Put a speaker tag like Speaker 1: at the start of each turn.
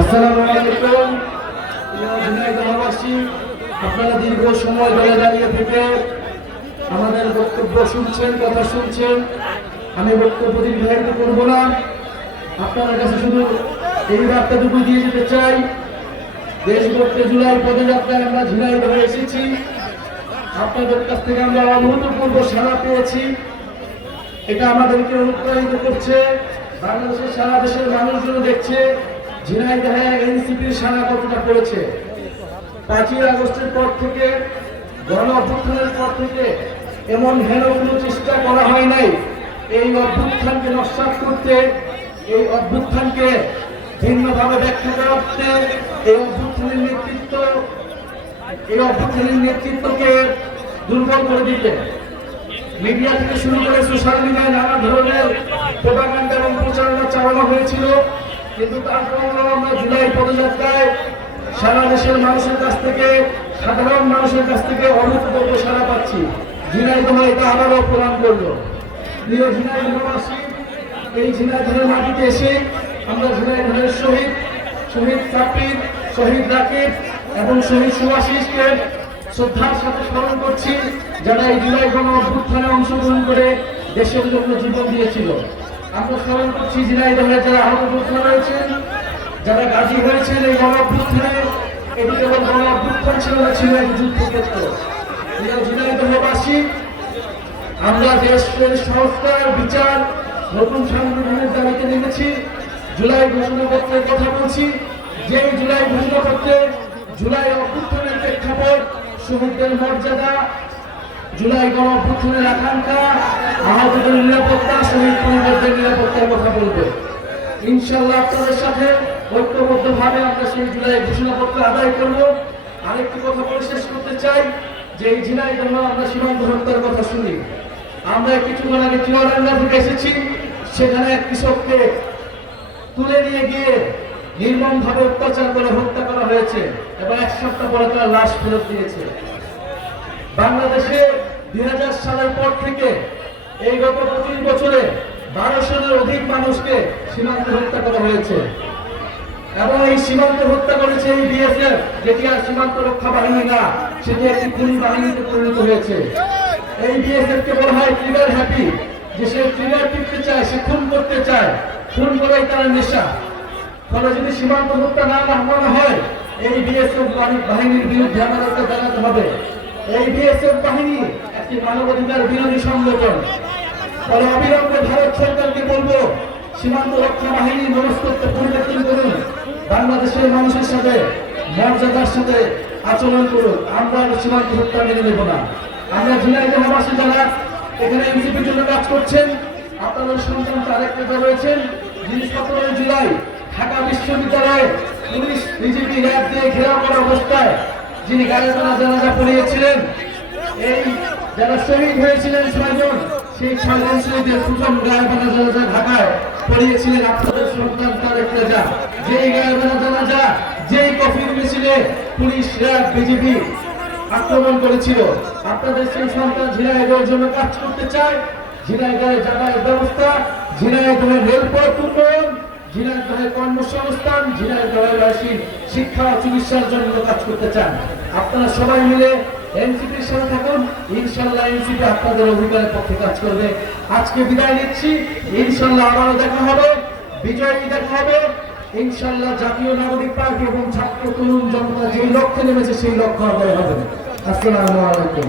Speaker 1: আসসালামু আলাইকুম। প্রিয় আপনারা দীর্ঘ সময় ধরে দাঁড়িয়ে থেকে আমাদের বক্তব্য শুনছেন, কথা শুনছেন। আমি বক্তব্য দীর্ঘায়িত করব না। আপনাদের কাছে শুধু এই বার্তাটুকু দিয়ে যেতে চাই, দেশ গড়তে জুলাই পদযাত্রায় আমরা ঝিনাইদহে এসেছি। আপনাদের কাছ থেকে আমরা অভূতপূর্ব সাড়া পেয়েছি। এটা আমাদেরকে অনুপ্রাণিত করছে। বাংলাদেশের সারা দেশের মানুষজন দেখছে। ঝিনাইদহে এনসিপির সারা কতটা পড়েছে পাঁচই আগস্টের পর থেকে, গণ অভ্যুত্থানের পর থেকে এমন হেন কোনো চেষ্টা করা হয় নাই। এই অভ্যুত্থানকে নস্বাত করতে, এই অভ্যুত্থানকে ভিন্নভাবে ব্যাখ্যা করতে এই অভ্যুত্থানের নেতৃত্ব, এই অভ্যুত্থানের নেতৃত্বকে দুর্বল করে দিতে। মিডিয়া থেকে শুরু করে সোশ্যাল মিডিয়ায় নানা ধরনের প্রোপাগান্ডা এবং প্রচারণা চালানো হয়েছিল। কিন্তু তারপরেও আমরা জুলাই পদযাত্রায় সারা দেশের মানুষের কাছ থেকে, সাধারণ মানুষের কাছ থেকে অভূতপূর্ব সারা পাচ্ছি। ঝিনাইদহ এটা আবারও প্রমাণ করল। প্রিয় ঝিনাইদহবাসী এই ঝিনাইদহের মাটিতে এসে আমরা জুলাই ঝিনাইদহের শহীদ শহীদ সাপির শহীদ রাকিব এবং শহীদ সুভাষিসকে শ্রদ্ধার সাথে স্মরণ করছি, যারা এই জুলাই গণ অভ্যুত্থানে অংশগ্রহণ করে দেশের জন্য জীবন দিয়েছিল। আমরা স্মরণ করছি ঝিনাইদহে যারা আহত রয়েছেন, যারা গাজী হয়েছেন এই গণ অভ্যুত্থানে এটি কেবল গণ ছিল আমরা দেশের সংস্কার, বিচার, নতুন সংবিধানের দাবিতে নেমেছি, জুলাই ঘোষণাপত্রের কথা বলছি। যে জুলাই ঘোষণাপত্রে জুলাই অভ্যুত্থানের প্রেক্ষাপট, শহীদদের মর্যাদা, জুলাই গণ অভ্যুত্থানের আকাঙ্ক্ষা, আহতদের নিরাপত্তা পরিবারদের নিরাপত্তার কথা বলবে ইনশাল্লাহ আপনাদের সাথে ঐক্যবদ্ধভাবে আমরা সেই জুলাই ঘোষণাপত্র আদায় করব। আরেকটি কথা বলে শেষ করতে চাই, যে এই ঝিনাই জন্য আমরা সীমান্ত হত্যার কথা শুনি। আমরা কিছুক্ষণ আগে চুয়াডাঙ্গা থেকে এসেছি, সেখানে এক কৃষককে তুলে নিয়ে গিয়ে নির্মমভাবে অত্যাচার করে হত্যা করা হয়েছে এবং এক সপ্তাহ পরে তার লাশ ফেরত দিয়েছে। বাংলাদেশে দুই হাজার সালের পর থেকে এই গত পঁচিশ বছরে বারোশোর অধিক মানুষকে সীমান্তে হত্যা করা হয়েছে। এবং এই সীমান্ত হত্যা করেছে এই বিএসএফ, যেটি আর সীমান্ত রক্ষা বাহিনী না, সেটি একটি খুনি বাহিনীতে পরিণত হয়েছে। এই বিএসএফ কে বলা হয় ট্রিগার হ্যাপি যে সে ট্রিগার টিপতে চায়, সে খুন করতে চায়, খুন করাই তার নেশা। ফলে যদি সীমান্ত হত্যা না নামানো হয়, এই বিএসএফ বাহিনীর বিরুদ্ধে আমাদেরকে জানাতে হবে। এই বিএসএফ বাহিনী একটি মানবাধিকার বিরোধী সংগঠন। ফলে অবিলম্বে ভারত সরকারকে বলব, সীমান্ত রক্ষা বাহিনী মনস্তত্ব পরিবর্তন করুন, বাংলাদেশের মানুষের সাথে, মর্যাদার সাথে আচরণ করুন। আমরা সীমান্ত হত্যা মেনে নেব না। আমরা ঝিনাইদহবাসী যারা এখানে এনসিপির জন্য কাজ করছেন। আপনাদের সন্তান তারেক নেতা রয়েছেন, যিনি সতেরোই জুলাই ঢাকা বিশ্ববিদ্যালয়ে পুলিশ বিজেপি র্যাব দিয়ে ঘেরাও করা অবস্থায়, যিনি জানা জানাজা পড়িয়েছিলেন, এই যারা শহীদ হয়েছিলেন ছয়জন সেই শহীদের প্রথম গায়ে বানা জানাজা ঢাকায় পড়িয়েছিলেন আপনাদের সন্তান তারেক রেজা। যেই গায়ে বানা জানাজা যেই কফির মিছিলে পুলিশ, র্যাব, বিজেপি আক্রমণ করেছিল, আপনাদের সেই সন্তান ঝিনাইদহের জন্য কাজ করতে চায়। ঝিনাইদহের যাতায়াত ব্যবস্থা ঝিনাইদহের রেলপথ উন্নয়ন ঝিনাইদহের কর্মসংস্থান ঝিনাইদহের শিক্ষা চিকিৎসার জন্য কাজ করতে চান। আপনারা সবাই মিলে এনসিপির সাথে থাকুন। ইনশাল্লাহ এনসিপি আপনাদের অধিকারের পক্ষে কাজ করবে। আজকে বিদায় নিচ্ছি। ইনশাল্লাহ আবারও দেখা হবে। বিজয়ী দেখা হবে। ইনশাল্লাহ জাতীয় নাগরিক পার্টি এবং ছাত্র তরুণ জনতা যেই লক্ষ্যে নেমেছে সেই লক্ষ্য আদায় হবে আসসালামু আলাইকুম।